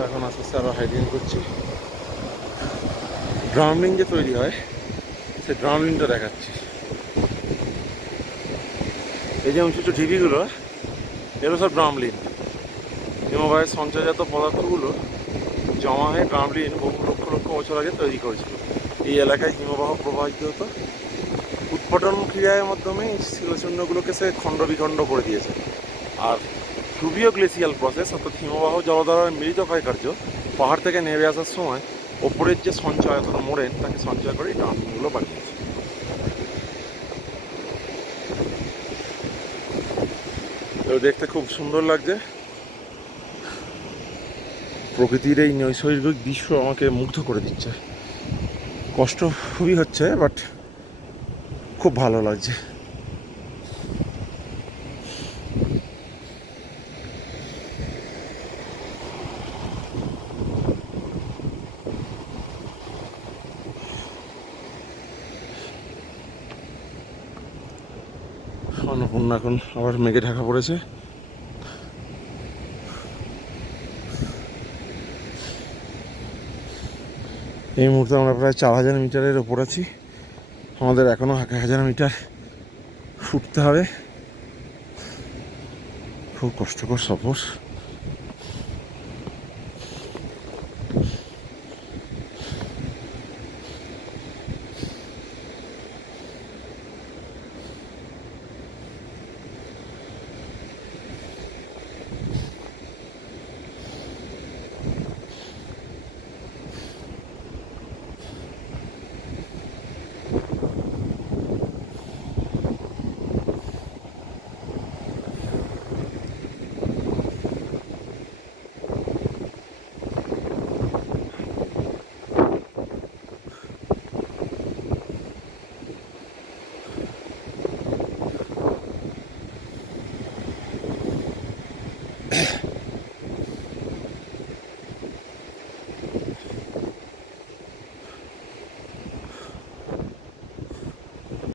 আমরা এখন আস্তে আস্তে আরও হাইকিং করছি। ড্রামলিং যে তৈরি হয় সেই ড্রামলিংটা দেখাচ্ছি। এই যে উঁচু উঁচু ঢিবিগুলো, এগুলো সব ড্রামলিন। হিমবাহের সঞ্চয়জাত পদার্থগুলো জমা হয়ে ড্রামলিন বহু লক্ষ লক্ষ বছর আগে তৈরি করেছিল। এই এলাকায় হিমবাহ প্রবাহিত হতো। উৎপাটন ক্রিয়ার মাধ্যমে এই শিলাশূন্যগুলোকে সে খণ্ড বিখণ্ড করে দিয়েছে। আর ফ্লুভিও গ্লেসিয়াল প্রসেস, অর্থাৎ হিমবাহ জলধারার মিলিত ক্ষয়কার্য পাহাড় থেকে নেমে আসার সময় ওপরের যে সঞ্চয় অর্থাৎ মোড়েন তাকে সঞ্চয় করে এই ড্রামলিনগুলো বানিয়েছে। তো দেখতে খুব সুন্দর লাগছে। প্রকৃতির এই নৈসর্গিক দৃশ্য আমাকে মুগ্ধ করে দিচ্ছে। কষ্ট খুবই হচ্ছে, বাট খুব ভালো লাগছে। অন্নপূর্ণা এখন আবার মেঘে ঢাকা পড়েছে। এই মুহূর্তে আমরা প্রায় 4000 মিটারের ওপর আছি। আমাদের এখনও 1000 মিটার উঠতে হবে। খুব কষ্টকর সফর।